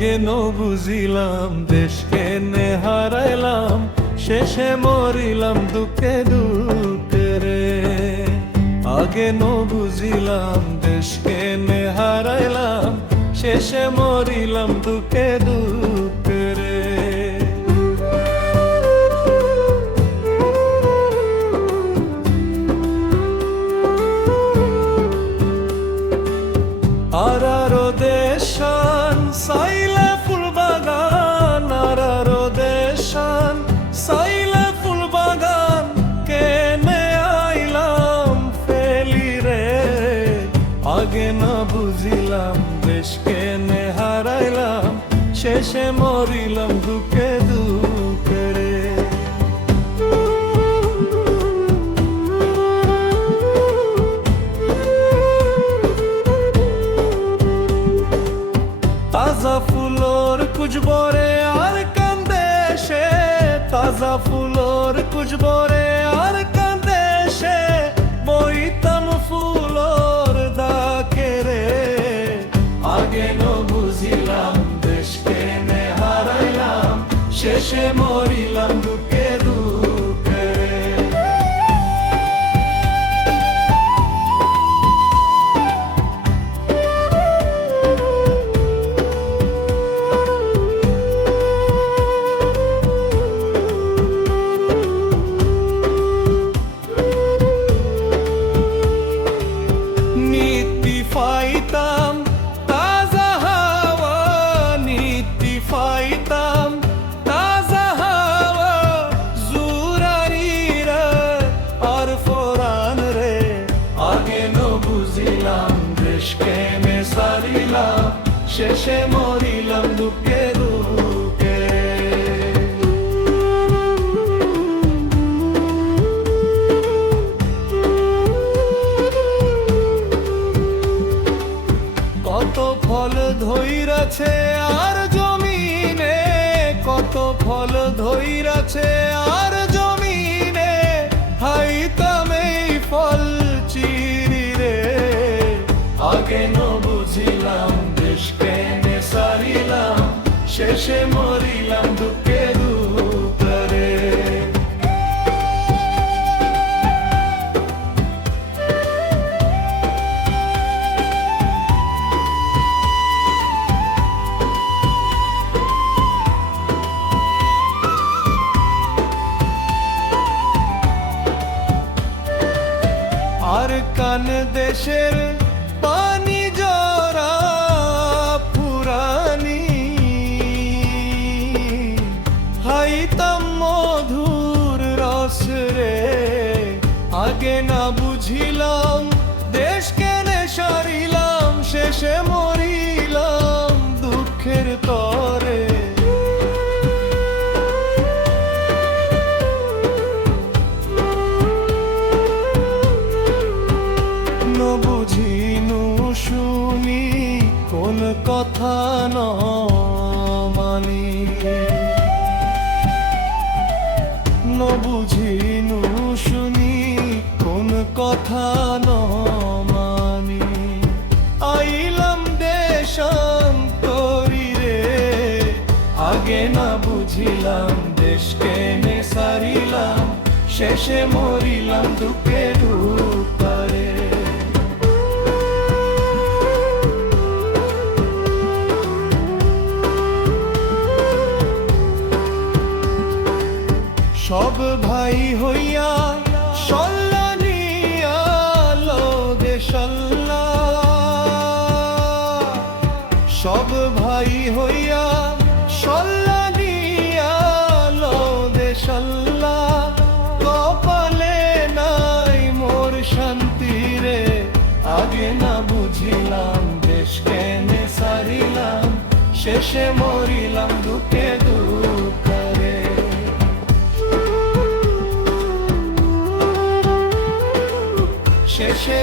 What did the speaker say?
আগে ন বুঝিলাম দেশ কেনে হারাইলাম, শেষে মরিলাম দুঃখে দুঃখে রে। আগে ন বুঝিলাম দেশ কেনে হারাইলাম, শেষে মরিলাম দুঃখে দুঃখে রে। আরারো দেশান সাইলে ফুল বাগান, আরারো দেশান সাইলে ফুল বাগান, কেনে আইলাম ফেলি রে। আগে না বুঝিলাম দেশ কেনে হারাইলাম, শেষে মরিলাম দুঃখে দুঃখে রে। তাজা ফুলোর কুচবরে আর কান্দে সে, তাজা ফুলোর কুচবরে আর কান্দে সে, বইতাম ফুলোর দাকে রে। আগে ন বুঝিলাম দেশ কেনে হারাইলাম, শেষে মরিলাম দুঃখে দুঃখে রে। পাইতাম তাজা হাওয়া, নিতি পাইতাম তাজা হাওয়া, জুরারিরা আর ফোরান রে। আগে ন বুঝিলাম দেশ কেনে সারিলাম, শেষে মরিলাম দুঃখে দুঃখে। কত ফল ধইরাছে আর জমিনে, কত ফল ধইরাছে আর জমিনে, হাইতাম এই ফল চিরি রে। আগে ন বুঝিলাম দেশ কেনে সারিলাম, শেষে মরিলাম দুঃখে দুঃখে রে। আর কান দেশের পানি জরা পুরানি, হাইতাম মধুর রস রে। আগে না বুঝিলাম দেশ কেনে সারিলাম, শেষে মরিলাম দুঃখের তরে। বুঝিনু শুনি কোন কথা ন মানি, ন বুঝিনু শুনি কোন কথা ন মানি। আইলাম দেশান্তরি রে। আগে না বুঝিলাম দেশ কেনে সারিলাম, শেষে মরিলাম দুঃখে দুঃখে রে। সব ভাই হইয়া সল্লানিয়া লো দেশাল্লা, সব ভাই হইয়া সল্লানিয়া লো দেশাল্লা, কপালে নাই মোর শান্তি রে। আগে না বুঝিলাম দেশ কেনে সারিলাম, শেষে মরিলাম দুঃখে দুঃখে রে। শেষে